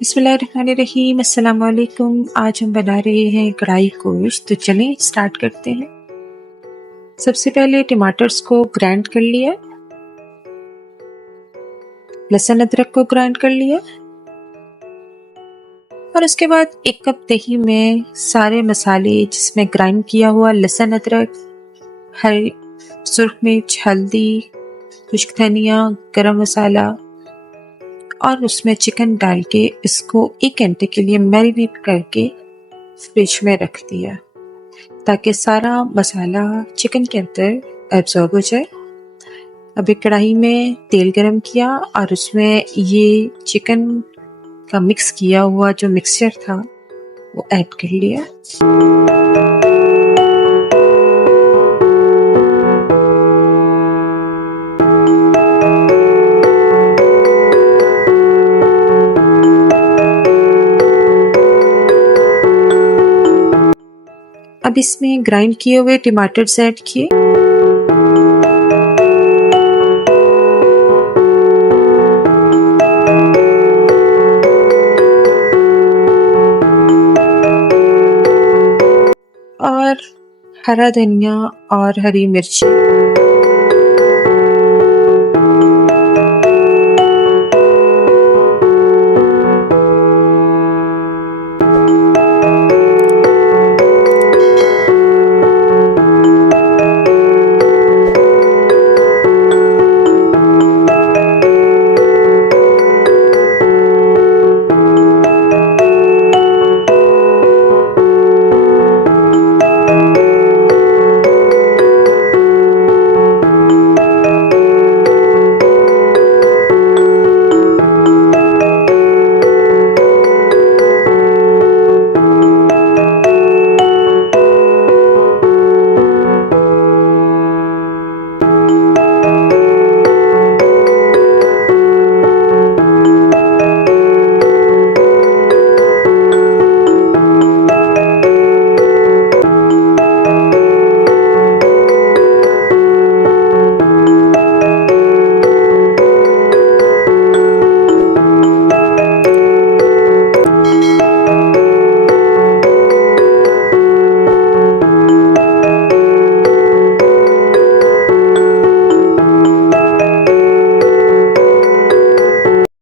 बिस्मिल्लाहिर्रहमानिर्रहीम। अस्सलाम वालेकुम। आज हम बना रहे हैं कढ़ाई गोश्त, तो चलें स्टार्ट करते हैं। सबसे पहले टमाटर्स को ग्राइंड कर लिया, लहसुन अदरक को ग्राइंड कर लिया और उसके बाद 1 कप दही में सारे मसाले जिसमें ग्राइंड किया हुआ लहसुन अदरक, हरी सुर्ख मिर्च, हल्दी, खुश्क धनिया, गरम मसाला और उसमें चिकन डाल के इसको 1 घंटे के लिए मैरिनेट करके फ्रिज में रख दिया ताकि सारा मसाला चिकन के अंदर एब्जॉर्ब हो जाए। अब एक कढ़ाई में तेल गरम किया और उसमें ये चिकन का मिक्स किया हुआ जो मिक्सचर था वो ऐड कर लिया। अब इसमें ग्राइंड किए हुए टमाटर्स ऐड किए, और हरा धनिया और हरी मिर्ची,